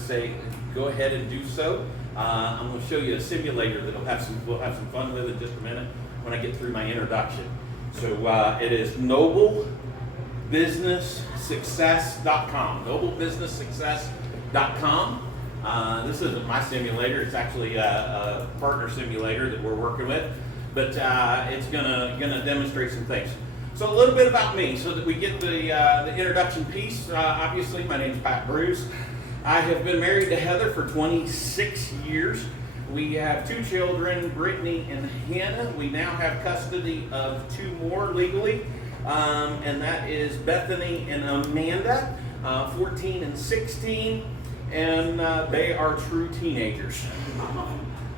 would say go ahead and do so. I'm going to show you a simulator that we'll have some fun with in just a minute when I get through my introduction. So it is noblebusinesssuccess.com. Noblebusinesssuccess.com. This isn't my simulator. It's actually a partner simulator that we're working with, but it's gonna demonstrate some things. So a little bit about me, so that we get the introduction piece. Obviously, my name's Pat Bruce. I have been married to Heather for 26 years. We have 2 children, Brittany and Hannah. We now have custody of 2 more legally, and that is Bethany and Amanda, 14 and 16, and they are true teenagers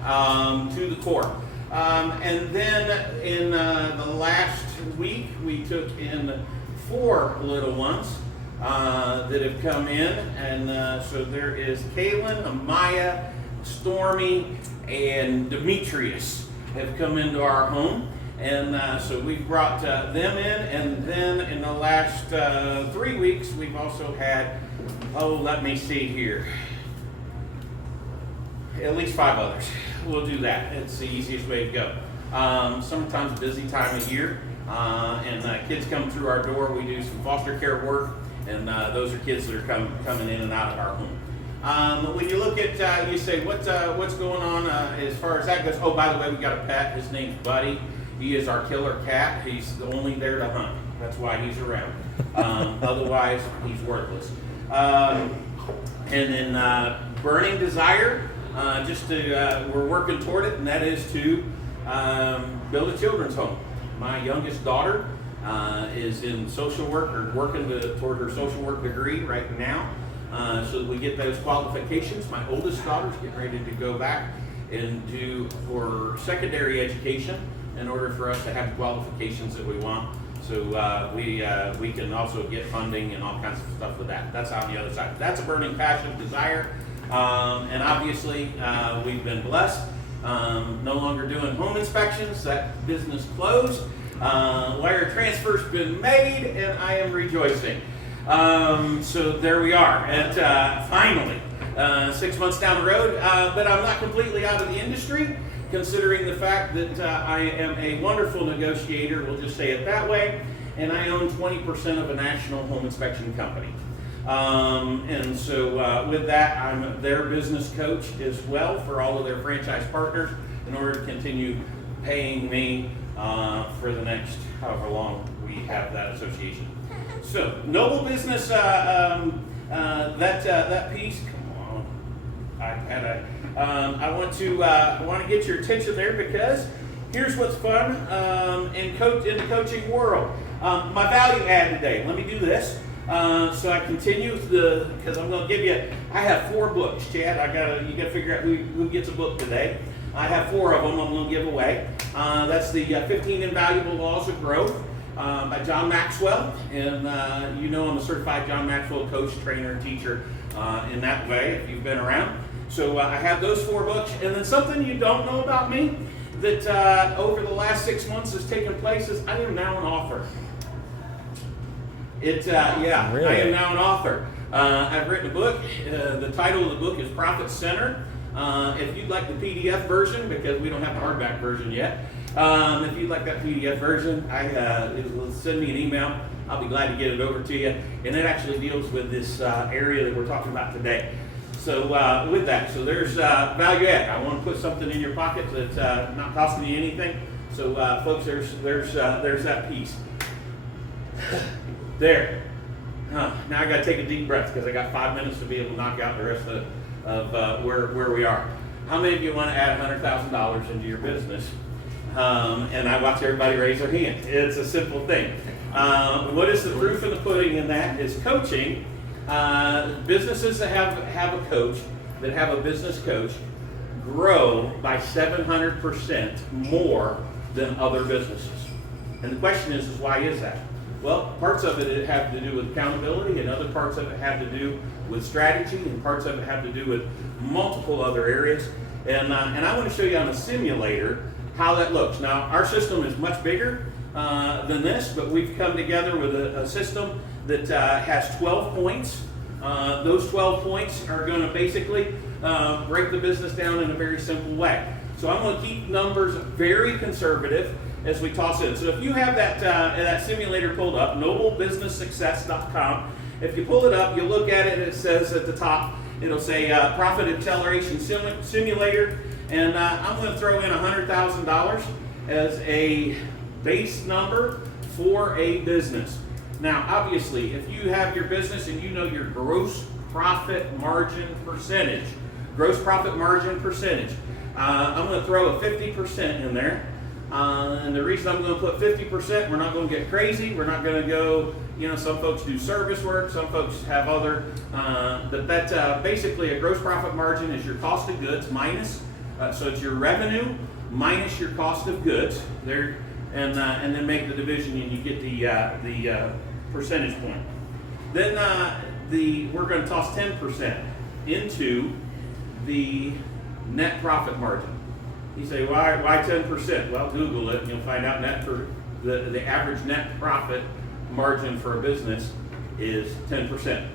to the core. And then in the last week, we took in 4 little ones that have come in, and so there is Kaylin, Amaya, Stormy, and Demetrius have come into our home, and so we've brought them in, and then in the last 3 weeks, we've also had, let me see here, at least 5 others. We'll do that. It's the easiest way to go. Sometimes busy time of year, and kids come through our door. We do some foster care work, and those are kids that are coming in and out of our home. When you look at, you say, what's going on as far as that goes? Oh, by the way, we got a pet. His name's Buddy. He is our killer cat. He's only there to hunt. That's why he's around. Otherwise, he's worthless. And then burning desire. We're working toward it, and that is to build a children's home. My youngest daughter is in social work, or working toward her social work degree right now, so that we get those qualifications. My oldest daughter's getting ready to go back and do for secondary education in order for us to have the qualifications that we want. So we can also get funding and all kinds of stuff with that. That's on the other side. That's a burning passion, desire. And obviously, we've been blessed. No longer doing home inspections. That business closed. Wire transfer's been made, and I am rejoicing. So there we are. And finally, 6 months down the road, but I'm not completely out of the industry, considering the fact that I am a wonderful negotiator. We'll just say it that way. And I own 20% of a national home inspection company. And so with that, I'm their business coach as well for all of their franchise partners in order to continue paying me for the next however long we have that association. So Noble Business, that piece. Come on, I want to get your attention there, because here's what's fun in the coaching world. My value add today. Let me do this. So I continue because I'm going to give you. I have 4 books, Chad. You got to figure out who gets a book today. I have 4 of them I'm going to give away. That's the 15 Invaluable Laws of Growth by John Maxwell, and I'm a certified John Maxwell coach, trainer, and teacher in that way. If you've been around, so I have those 4 books, and then something you don't know about me that over the last 6 months has taken place is I am now an author. Really? I am now an author. I've written a book. The title of the book is Profit Center. If you'd like the PDF version, because we don't have the hardback version yet, if you'd like that PDF version, send me an email. I'll be glad to get it over to you. And it actually deals with this area that we're talking about today. So with that, so there's value add. I want to put something in your pocket that's not costing you anything. So folks, there's that piece. There. Now I got to take a deep breath, because I got 5 minutes to be able to knock out the rest of where we are. How many of you want to add $100,000 into your business? And I watch everybody raise their hand. It's a simple thing. What is the proof of the pudding in that is coaching. Businesses that have a coach, that have a business coach, grow by 700% more than other businesses. And the question is why is that? Well, parts of it have to do with accountability, and other parts of it have to do with strategy, and parts of it have to do with multiple other areas. And I want to show you on a simulator how that looks. Now, our system is much bigger than this, but we've come together with a system that has 12 points Those 12 points are going to basically break the business down in a very simple way. So I'm going to keep numbers very conservative as we toss in. So if you have that simulator pulled up, noblebusinesssuccess.com, if you pull it up, you look at it, it says at the top, it'll say Profit Acceleration Simulator, and I'm going to throw in $100,000 as a base number for a business. Now, obviously, if you have your business and you know your gross profit margin percentage, I'm going to throw a 50% in there. And the reason I'm going to put 50%, we're not going to get crazy. We're not going to go, some folks do service work, some folks have other, basically a gross profit margin is your cost of goods minus, so it's your revenue minus your cost of goods there, and then make the division and you get the percentage point. Then we're going to toss 10% into the net profit margin. You say, why 10%? Well, Google it and you'll find out the average net profit margin for a business is 10%.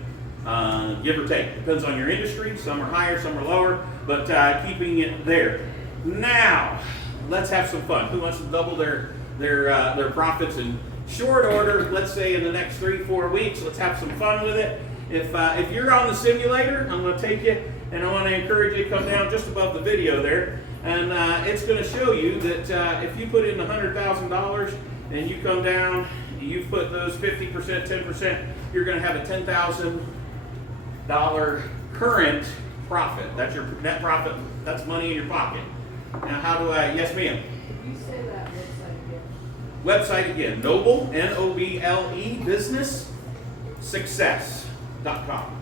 Give or take. Depends on your industry. Some are higher, some are lower, but keeping it there. Now, let's have some fun. Who wants to double their profits in short order? Let's say in the next 3-4 weeks. Let's have some fun with it. If you're on the simulator, I'm going to take you and I want to encourage you to come down just above the video there. And it's going to show you that if you put in $100,000 and you come down, you put those 50%, 10%, you're going to have a $10,000 current profit. That's your net profit. That's money in your pocket. Now, how do I? Yes, ma'am. Can you say that Website again. Noble, N-O-B-L-E, businesssuccess.com.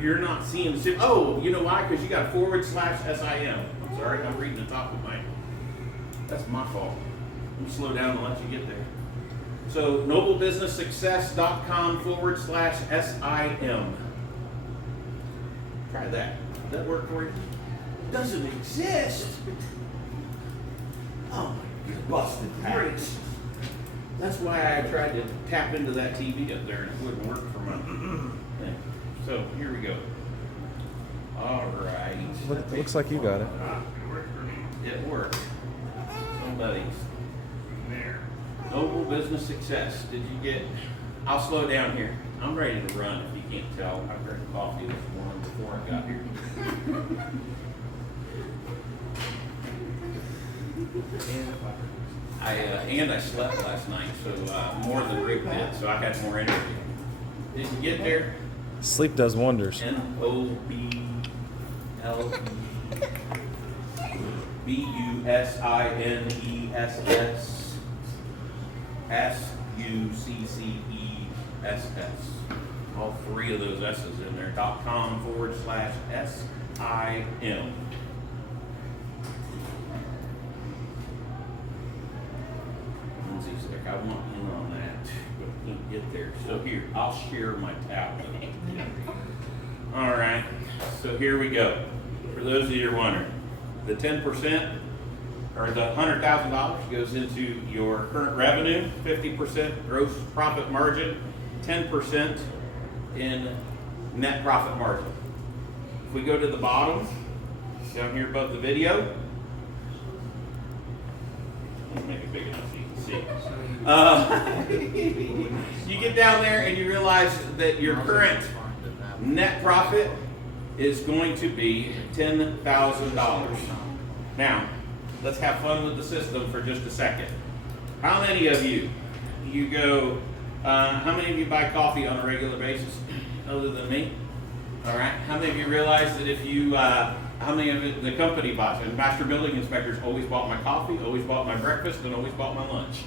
You're not seeing the sim. Oh, you know why? Because you got /SIM. I'm sorry, I'm reading the top of my. That's my fault. Let me slow down and let you get there. So, noblebusinesssuccess.com /SIM. Try that. Does that work for you? It doesn't exist. Oh my God. Busted great. That's why I tried to tap into that TV up there and it wouldn't work for my thing. So here we go. All right. Looks like you got it. It worked. Somebody's there. Noble Business Success. Did you get? I'll slow down here. I'm ready to run. If you can't tell, I drank coffee this morning before I got here. I slept last night, so more than Rick did, so I had more energy. Did you get there? Sleep does wonders. NOBLEBUSINESSSUCCESS. All three of those S's in there. .com /SIM. Lindsay's like, I want in on that, but can't get there. So here, I'll share my tablet. All right, so here we go. For those of you who are wondering, the 10% or the $100,000 goes into your current revenue, 50% gross profit margin, 10% in net profit margin. If we go to the bottom, down here above the video, let me make it big enough so you can see. You get down there and you realize that your current net profit is going to be $10,000. Now, let's have fun with the system for just a second. How many of you go, how many of you buy coffee on a regular basis, other than me? All right. How many of you realize that if you, how many of it, the company buys it? Master building inspectors always bought my coffee, always bought my breakfast, and always bought my lunch.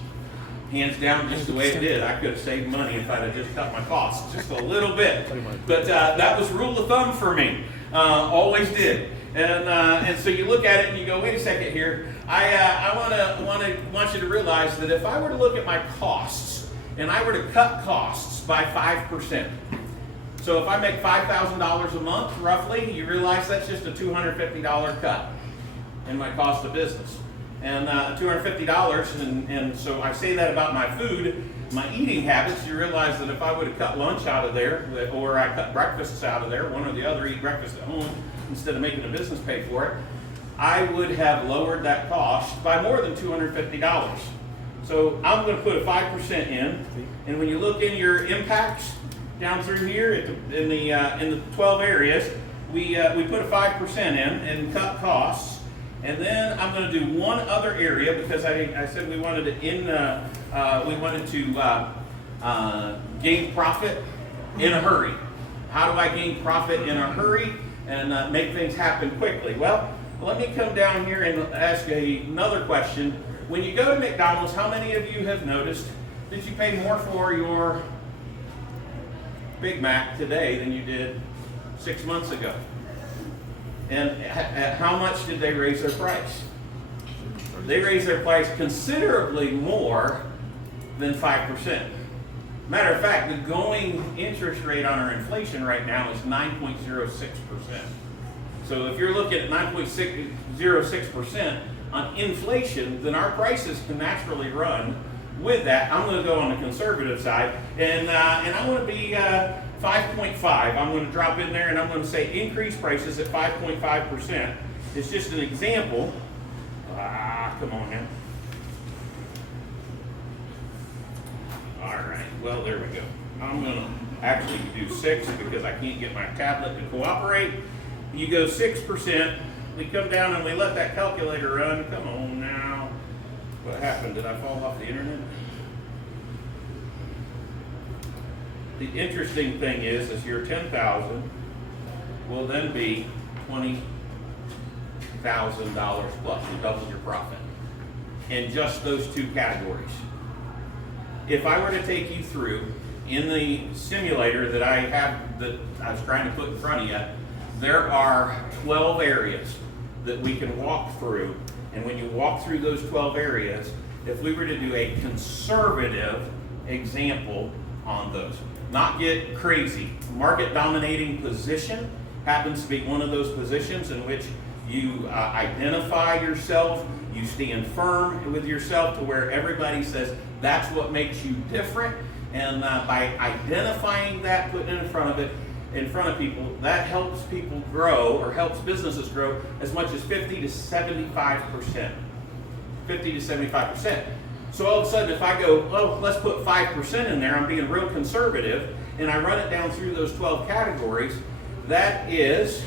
Hands down, just the way it did. I could have saved money if I'd have just cut my costs just a little bit. But that was rule of thumb for me. Always did. And so you look at it and you go, wait a second here. I want you to realize that if I were to look at my costs and I were to cut costs by 5%. So if I make $5,000 a month, roughly, you realize that's just a $250 cut in my cost of business. And $250, and so I say that about my food. my eating habits, you realize that if I would have cut lunch out of there, or I cut breakfasts out of there, one or the other, eat breakfast at home instead of making a business pay for it, I would have lowered that cost by more than $250. So I'm going to put a 5% in, and when you look in your impacts down through here in the 12 areas, we put a 5% in and cut costs. And then I'm going to do one other area because I said we wanted to gain profit in a hurry. How do I gain profit in a hurry and make things happen quickly? Well, let me come down here and ask another question. When you go to McDonald's, how many of you have noticed that you pay more for your Big Mac today than you did 6 months ago? And how much did they raise their price? They raised their price considerably more than 5%. Matter of fact, the going interest rate on our inflation right now is 9.06%. So if you're looking at 9.06% on inflation, then our prices can naturally run with that. I'm going to go on the conservative side, and I want to be 5.5. I'm going to drop in there and I'm going to say increase prices at 5.5%. It's just an example. Come on now. All right, well, there we go. I'm going to actually do 6 because I can't get my tablet to cooperate. You go 6%. We come down and we let that calculator run. Come on now. What happened? Did I fall off the internet? The interesting thing is your 10,000 will then be $20,000 plus. You double your profit in just those two categories. If I were to take you through in the simulator that I was trying to put in front of you, there are 12 areas that we can walk through. And when you walk through those 12 areas, if we were to do a conservative example on those, not get crazy. Market dominating position happens to be one of those positions in which you identify yourself, you stand firm with yourself to where everybody says that's what makes you different. And by identifying that, putting it in front of people, that helps people grow or helps businesses grow as much as 50 to 75%. 50 to 75%. So all of a sudden, if I go, oh, let's put 5% in there, I'm being real conservative, and I run it down through those 12 categories, that is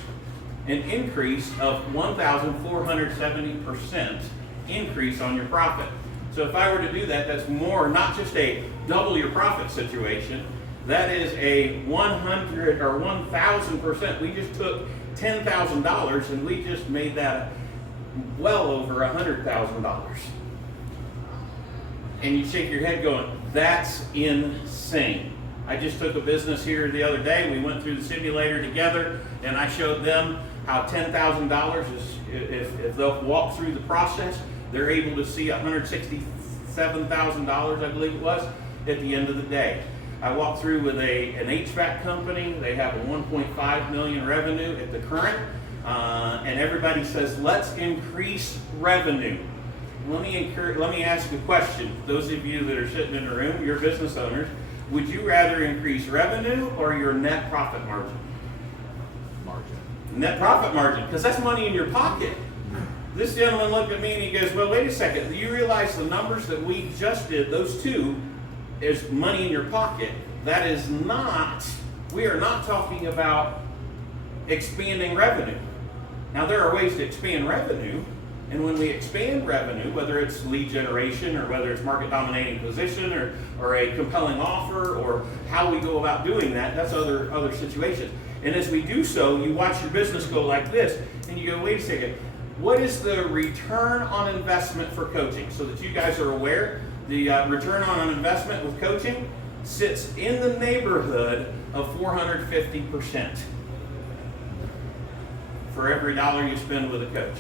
an increase of 1,470% increase on your profit. So if I were to do that, that's more, not just a double your profit situation, that is a 100 or 1,000%. We just took $10,000 and we just made that well over $100,000. And you shake your head going, that's insane. I just took a business here the other day. We went through the simulator together and I showed them how $10,000 is, if they'll walk through the process, they're able to see $167,000, I believe it was, at the end of the day. I walked through with an HVAC company. They have a 1.5 million revenue at the current, and everybody says, let's increase revenue. Let me ask a question. Those of you that are sitting in the room, you're business owners, would you rather increase revenue or your net profit margin? Net profit margin, because that's money in your pocket. This gentleman looked at me and he goes, well, wait a second. Do you realize the numbers that we just did, those two, is money in your pocket? That is not, we are not talking about expanding revenue. Now, there are ways to expand revenue. And when we expand revenue, whether it's lead generation or whether it's market dominating position or a compelling offer or how we go about doing that, that's other situations. And as we do so, you watch your business go like this and you go, wait a second, what is the return on investment for coaching? So that you guys are aware, the return on an investment with coaching sits in the neighborhood of 450% for every dollar you spend with a coach.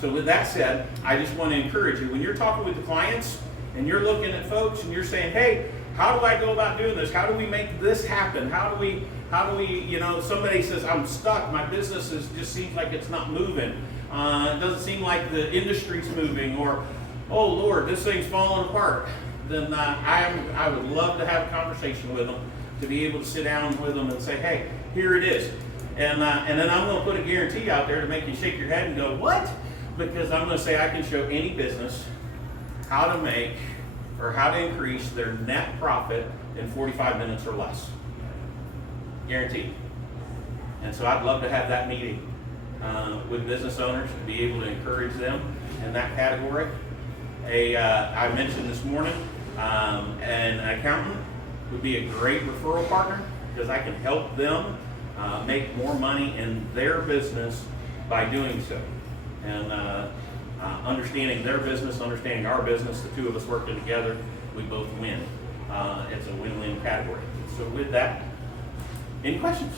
So with that said, I just want to encourage you, when you're talking with the clients and you're looking at folks and you're saying, hey, how do I go about doing this? How do we make this happen? How do we, somebody says, I'm stuck, my business just seems like it's not moving. It doesn't seem like the industry's moving, or, oh Lord, this thing's falling apart. then I would love to have a conversation with them, to be able to sit down with them and say, hey, here it is. And then I'm going to put a guarantee out there to make you shake your head and go, what? Because I'm going to say I can show any business how to make or how to increase their net profit in 45 minutes or less. Guaranteed. And so I'd love to have that meeting with business owners to be able to encourage them in that category. I mentioned this morning, an accountant would be a great referral partner because I can help them make more money in their business by doing so. And understanding their business, understanding our business, the two of us working together, we both win. It's a win-win category. So with that, any questions?